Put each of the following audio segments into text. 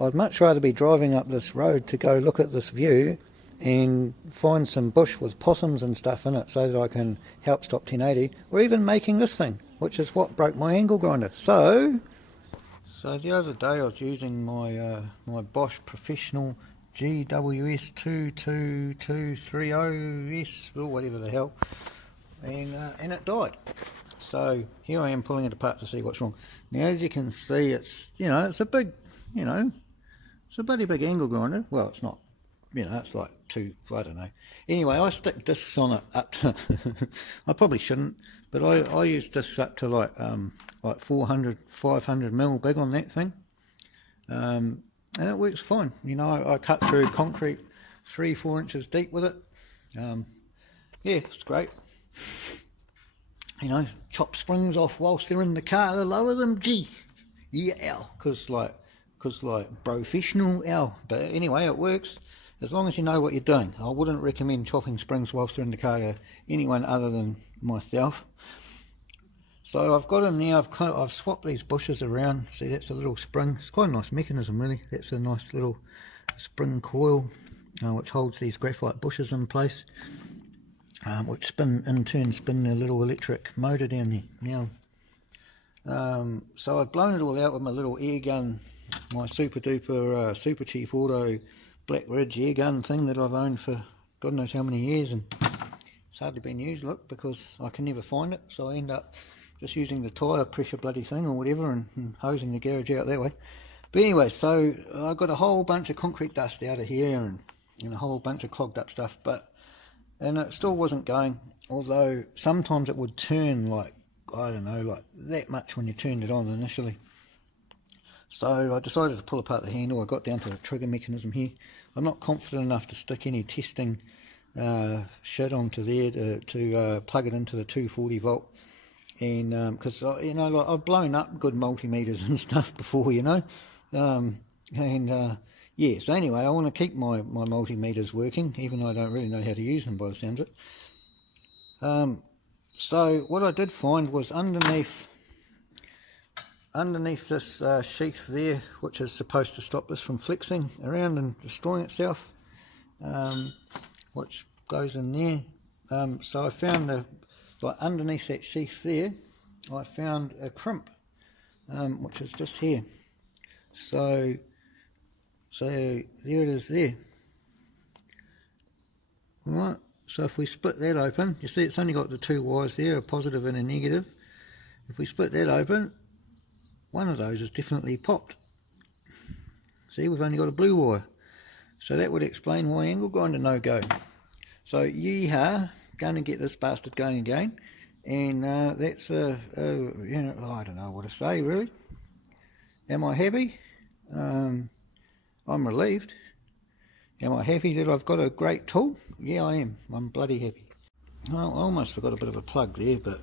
I'd much rather be driving up this road to go look at this view and find some bush with possums and stuff in it so that I can help stop 1080, or even making this thing, which is what broke my angle grinder. So the other day I was using my my Bosch Professional GWS 22230S, or whatever the hell, and it died. So here I am pulling it apart to see what's wrong. Now, as you can see, it's, you know, it's a big, you know, it's a bloody big angle grinder. Well, it's not, you know, it's like two, I don't know. Anyway, I stick discs on it up to, I probably shouldn't, but I use discs up to like 400, 500 mil big on that thing. And it works fine. You know, I cut through concrete 3-4 inches deep with it. Yeah, it's great. You know, chop springs off whilst they're in the car to lower them. Gee, yeah, because like professional, ow. But anyway, it works as long as you know what you're doing. I wouldn't recommend chopping springs whilst they're in the car to anyone other than myself. So I've got in there, I've swapped these bushes around. See, that's a little spring. It's quite a nice mechanism, really. That's a nice little spring coil which holds these graphite bushes in place, which in turn spin a little electric motor down there. Now, so I've blown it all out with my little air gun, my super duper super cheap auto Black Ridge air gun thing that I've owned for God knows how many years, and it's hardly been used, look, because I can never find it. So I end up just using the tyre pressure bloody thing or whatever and hosing the garage out that way. But anyway, so I got a whole bunch of concrete dust out of here and a whole bunch of clogged up stuff, and it still wasn't going, although sometimes it would turn like, I don't know, like that much when you turned it on initially. So I decided to pull apart the handle. I got down to the trigger mechanism here. I'm not confident enough to stick any testing shit onto there to plug it into the 240 volt, and because you know, like, I've blown up good multimeters and stuff before, you know, yeah. So anyway, I want to keep my multimeters working, even though I don't really know how to use them by the sounds of it. So what I did find was underneath this sheath there, which is supposed to stop this from flexing around and destroying itself, which goes in there. So I found like underneath that sheath there, I found a crimp, which is just here. So there it is there. Right. So if we split that open, you see it's only got the two wires there, a positive and a negative. If we split that open, one of those is definitely popped. See, we've only got a blue wire. So that would explain why angle grinder no go. So yeehaw, going to get this bastard going again. And that's you know, I don't know what to say really. Am I happy? I'm relieved. Am I happy that I've got a great tool? Yeah, I am. I'm bloody happy. Well, I almost forgot a bit of a plug there, but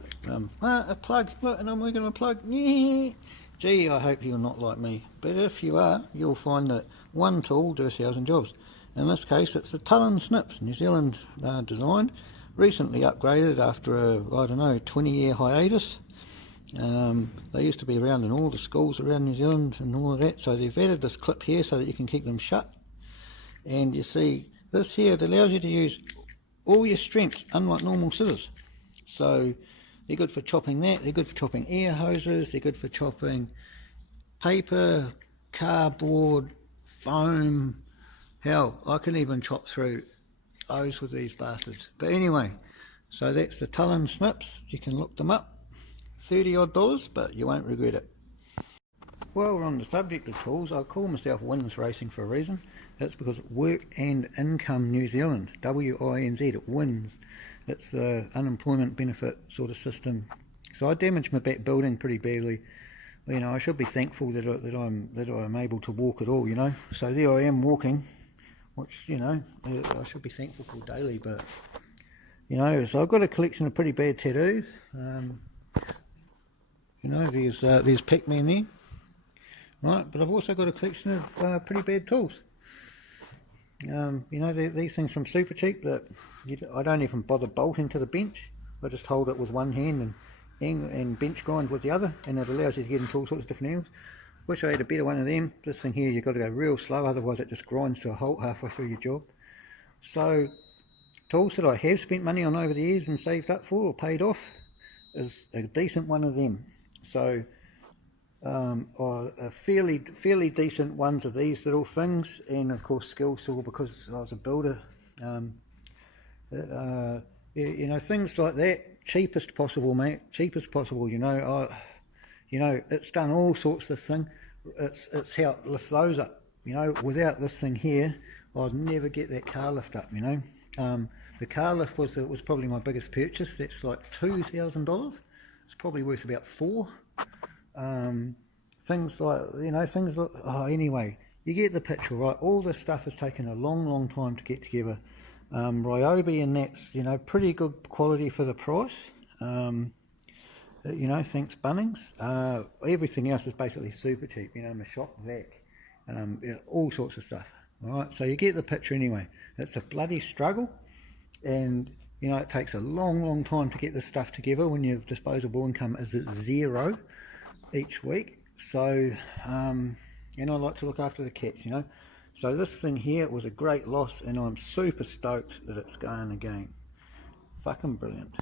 a plug. Look, and I'm working a plug. Yeah. Gee, I hope you're not like me. But if you are, you'll find that one tool does 1,000 jobs. In this case, it's the Tullen Snips, New Zealand design, recently upgraded after a, I don't know, 20-year hiatus. They used to be around in all the schools around New Zealand and all of that, so they've added this clip here so that you can keep them shut. And you see this here, that allows you to use all your strength, unlike normal scissors. So they're good for chopping that, they're good for chopping air hoses, they're good for chopping paper, cardboard, foam. Hell, I can even chop through those with these bastards. But anyway, so that's the Tullen Snips. You can look them up. $30 odd, but you won't regret it. While we're on the subject of tools, I call myself Wins Racing for a reason. That's because Work and Income New Zealand, WINZ, it wins. It's the unemployment benefit sort of system. So I damaged my back building pretty badly. You know, I should be thankful that I'm able to walk at all, you know. So there I am walking, which, you know, I should be thankful for daily. But, you know, so I've got a collection of pretty bad tattoos. You know, there's Pac-Man there, right? But I've also got a collection of pretty bad tools. You know, these things from Super Cheap that I don't even bother bolting to the bench. I just hold it with one hand and bench grind with the other, and it allows you to get into all sorts of different angles. Wish I had a better one of them. This thing here, you've got to go real slow, otherwise it just grinds to a halt halfway through your job. So, tools that I have spent money on over the years and saved up for or paid off is a decent one of them. So, a fairly decent ones of these little things, and of course skill saw because I was a builder. You know, things like that, cheapest possible, mate, cheapest possible. You know, it's done all sorts of thing. It's helped lift those up. You know, without this thing here, I'd never get that car lift up. You know, the car lift was probably my biggest purchase. That's like $2,000. It's probably worth about $4,000. Things like, you know, things like, oh, anyway, you get the picture, right? All this stuff has taken a long time to get together. Ryobi, and that's, you know, pretty good quality for the price. You know, thanks Bunnings. Everything else is basically super cheap, you know, my shop vac, you know, all sorts of stuff. All right, so you get the picture anyway. It's a bloody struggle, and you know, it takes a long time to get this stuff together when your disposable income is at 0 each week. So, and I like to look after the cats, you know. So this thing here was a great loss, and I'm super stoked that it's going again. Fucking brilliant.